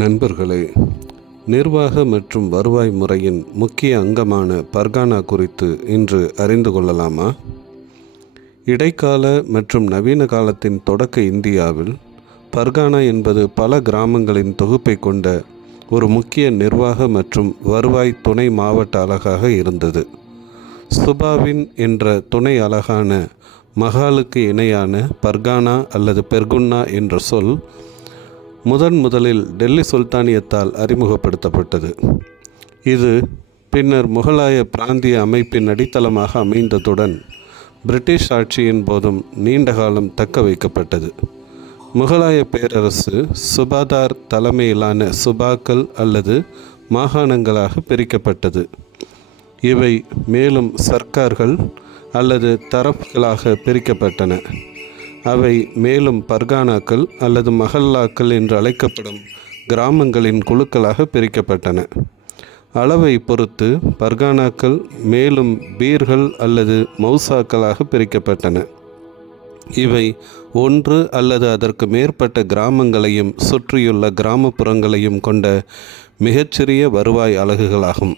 நண்பர்களே, நிர்வாக மற்றும் வருவாய் முறையின் முக்கிய அங்கமான பர்கானா குறித்து இன்று அறிந்து கொள்ளலாமா? இடைக்கால மற்றும் நவீன காலத்தின் தொடக்க இந்தியாவில் பர்கானா என்பது பல கிராமங்களின் தொகுப்பை கொண்ட ஒரு முக்கிய நிர்வாக மற்றும் வருவாய் துணை மாவட்ட அலகாக இருந்தது. சுபாவின் என்ற துணை அலகான மகாலுக்கு இணையான பர்கானா அல்லது பெர்குன்னா என்ற சொல் முதலில் டெல்லி சுல்தானியத்தால் அறிமுகப்படுத்தப்பட்டது. இது பின்னர் முகலாய பிராந்திய அமைப்பின் அடித்தளமாக அமைந்ததுடன் பிரிட்டிஷ் ஆட்சியின் போதும் நீண்ட காலம் தக்க வைக்கப்பட்டது. முகலாய பேரரசு சுபாதார் தலைமையிலான சுபாக்கள் அல்லது மாகாணங்களாக பிரிக்கப்பட்டது. இவை மேலும் சர்க்கார்கள் அல்லது தரப்புகளாக பிரிக்கப்பட்டன. அவை மேலும் பர்கானாக்கள் அல்லது மஹல்லாக்கள் என்று அழைக்கப்படும் கிராமங்களின் குழுக்களாக பிரிக்கப்பட்டன. அளவை பொறுத்து பர்கானாக்கள் மேலும் பீர்கள் அல்லது மௌசாக்களாக பிரிக்கப்பட்டன. இவை ஒன்று அல்லது அதற்கு மேற்பட்ட கிராமங்களையும் சுற்றியுள்ள கிராமப்புறங்களையும் கொண்ட மிகச்சிறிய வருவாய் அலகுகளாகும்.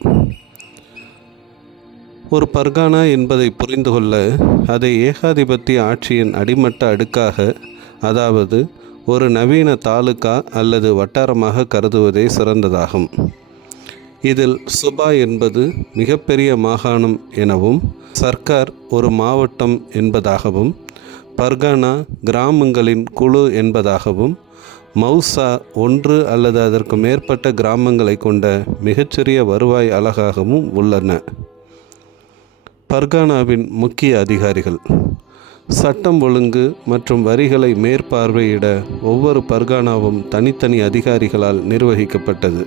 ஒரு பர்கானா என்பதை புரிந்து கொள்ள அதை ஏகாதிபத்திய ஆட்சியின் அடிமட்ட அடுக்காக, அதாவது ஒரு நவீன தாலுகா அல்லது வட்டாரமாக கருதுவதே சிறந்ததாகும். இதில் சுபா என்பது மிகப்பெரிய மாகாணம் எனவும், சர்க்கார் ஒரு மாவட்டம் என்பதாகவும், பர்கானா கிராமங்களின் குழு என்பதாகவும், மௌசா ஒன்று அல்லது அதற்கு மேற்பட்ட கிராமங்களை கொண்ட மிகச்சிறிய வருவாய் அலகாகவும் உள்ளன. பர்கானாவின் முக்கிய அதிகாரிகள். சட்டம் ஒழுங்கு மற்றும் வரிகளை மேற்பார்வையிட ஒவ்வொரு பர்கானாவும் தனித்தனி அதிகாரிகளால் நிர்வகிக்கப்பட்டது.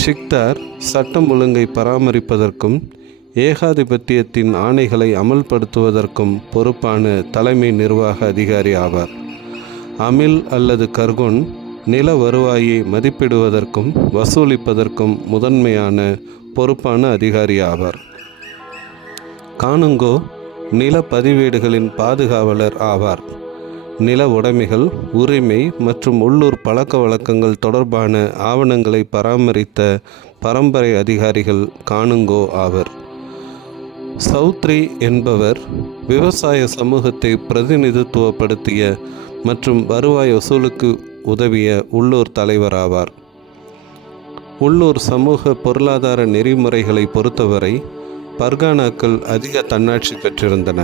ஷிக்தார் சட்டம் ஒழுங்கை பராமரிப்பதற்கும் ஏகாதிபத்தியத்தின் ஆணைகளை அமல்படுத்துவதற்கும் பொறுப்பான தலைமை நிர்வாக அதிகாரி ஆவார். அமில் அல்லது கர்கொன் நில வருவாயை மதிப்பிடுவதற்கும் வசூலிப்பதற்கும் முதன்மையான பொறுப்பான அதிகாரி ஆவார். கானுங்கோ நில பதிவேடுகளின் பாதுகாவலர் ஆவார். நில உடைமைகள், உரிமை மற்றும் உள்ளூர் பழக்க வழக்கங்கள் தொடர்பான ஆவணங்களை பராமரித்த பரம்பரை அதிகாரிகள் கானுங்கோ ஆவர். சௌத்ரி என்பவர் விவசாய சமூகத்தை பிரதிநிதித்துவப்படுத்திய மற்றும் வருவாய் வசூலுக்கு உதவிய உள்ளூர் தலைவர் ஆவார். உள்ளூர் சமூக பொருளாதார நெறிமுறைகளை பொறுத்தவரை பர்கானாக்கள் அதிக தன்னாட்சி பெற்றிருந்தன.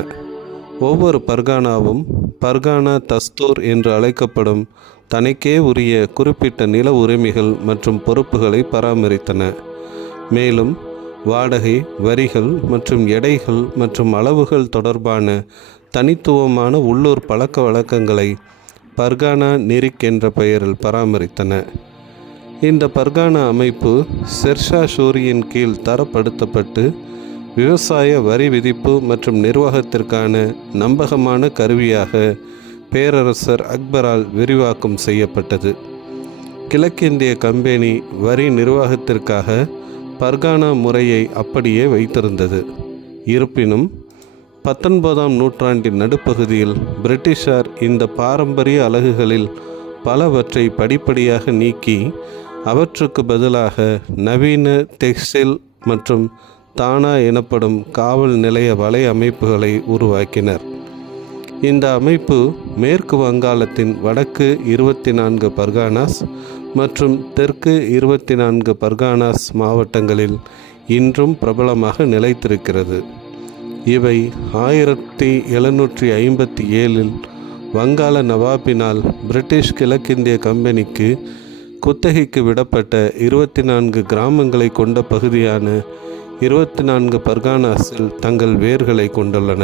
ஒவ்வொரு பர்கானாவும் பர்கானா தஸ்தூர் என்று அழைக்கப்படும் தனக்கே உரிய குறிப்பிட்ட நில உரிமைகள் மற்றும் பொறுப்புகளை பராமரித்தன. மேலும் வாடகை, வரிகள் மற்றும் எடைகள் மற்றும் அளவுகள் தொடர்பான தனித்துவமான உள்ளூர் பழக்க வழக்கங்களை பர்கானா நிரிக் என்ற பெயரில் பராமரித்தன. இந்த பர்கானா அமைப்பு ஷெர்ஷா சூரியின் கீழ் தரப்படுத்தப்பட்டு விவசாய வரி விதிப்பு மற்றும் நிர்வாகத்திற்கான நம்பகமான கருவியாக பேரரசர் அக்பரால் விரிவாக்கம் செய்யப்பட்டது. கிழக்கிந்திய கம்பெனி வரி நிர்வாகத்திற்காக பர்கானா முறையை அப்படியே வைத்திருந்தது. இருப்பினும் 19ஆம் நூற்றாண்டின் நடுப்பகுதியில் பிரிட்டிஷார் இந்த பாரம்பரிய அலகுகளில் பலவற்றை படிப்படியாக நீக்கி அவற்றுக்கு பதிலாக நவீன தெஹ்சில் மற்றும் தானா எனப்படும் காவல் நிலைய வலை அமைப்புகளை உருவாக்கினர். இந்த அமைப்பு மேற்கு வங்காளத்தின் வடக்கு 24 பர்கானாஸ் மற்றும் தெற்கு 24 பர்கானாஸ் மாவட்டங்களில் இன்றும் பிரபலமாக நிலைத்திருக்கிறது. இவை 1757இல் வங்காள நவாபினால் பிரிட்டிஷ் கிழக்கிந்திய கம்பெனிக்கு குத்தகைக்கு விடப்பட்ட 24 கிராமங்களை கொண்ட பகுதியான 24 பர்கானாஸில் தங்கள் வேர்களை கொண்டுள்ளன.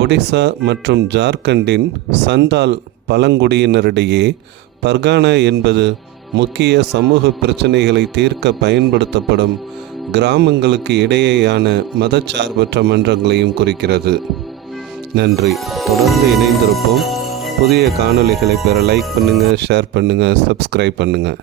ஒடிசா மற்றும் ஜார்க்கண்டின் சந்தால் பழங்குடியினரிடையே பர்கானா என்பது முக்கிய சமூக பிரச்சனைகளை தீர்க்க பயன்படுத்தப்படும் கிராமங்களுக்கு இடையேயான மதச்சார்பற்ற மன்றங்களையும் குறிக்கிறது. நன்றி. தொடர்ந்து இணைந்திருப்போம். புதிய காணொளிகளை பெற லைக் பண்ணுங்கள், ஷேர் பண்ணுங்கள், சப்ஸ்கிரைப் பண்ணுங்கள்.